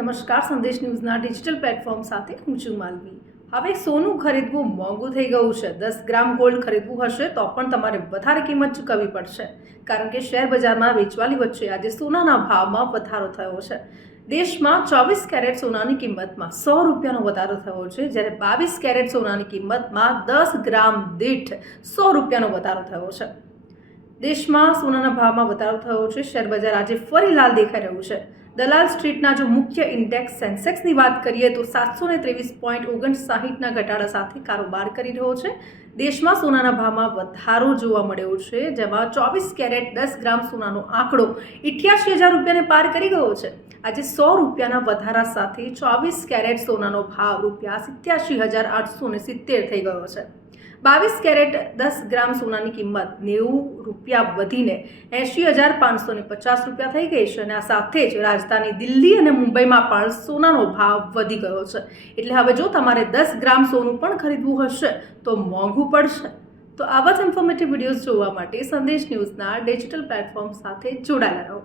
નમસ્કાર, સંદેશ ન્યૂઝના digital platform સાથે હું છું માલવી। હવે સોનું ખરીદવું મોંઘું થઈ ગયું છે। 10 ગ્રામ ગોલ્ડ ખરીદવું હશે તો પણ તમારે વધારે કિંમત ચૂકવવી પડશે, કારણ કે શેર બજારમાં વેચવાલી વચ્ચે આજે સોનાના ભાવમાં વધારો થયો છે। દેશમાં 24 કેરેટ સોનાની કિંમતમાં 100 રૂપિયાનો વધારો થયો છે, જ્યારે 22 કેરેટ સોનાની કિંમતમાં 10 ગ્રામ દીઠ 100 રૂપિયાનો વધારો થયો છે। દેશમાં સોનાના ભાવમાં વધારો થયો છે। શેર બજાર આજે ફરી લાલ દેખાઈ રહ્યું છે। દલાલ સ્ટ્રીટના જો મુખ્ય ઇન્ડેક્સ સેન્સેક્સની વાત કરીએ તો 723.59ના ઘટાડા સાથે કારોબાર કરી રહ્યો છે। દેશમાં સોનાના ભાવમાં વધારો જોવા મળ્યો છે, જેમાં 24 કેરેટ 10 ગ્રામ સોનાનો આંકડો 88,000 રૂપિયાને પાર કરી ગયો છે। આજે 100 રૂપિયાના વધારા સાથે 24 કેરેટ સોનાનો ભાવ રૂપિયા 87,870 થઈ ગયો છે। 22 કેરેટ 10 ગ્રામ સોનાની કિંમત 90 રૂપિયા વધીને 80,550 રૂપિયા થઈ ગઈ છે, અને આ સાથે જ રાજધાની દિલ્હી અને મુંબઈમાં પણ સોનાનો ભાવ વધી ગયો છે। એટલે હવે જો તમારે 10 ગ્રામ સોનું પણ ખરીદવું હશે તો મોંઘું પડશે। તો આવા જ ઇન્ફોર્મેટિવ વિડીયોઝ જોવા માટે સંદેશ ન્યૂઝના ડિજિટલ પ્લેટફોર્મ સાથે જોડાયેલા રહો।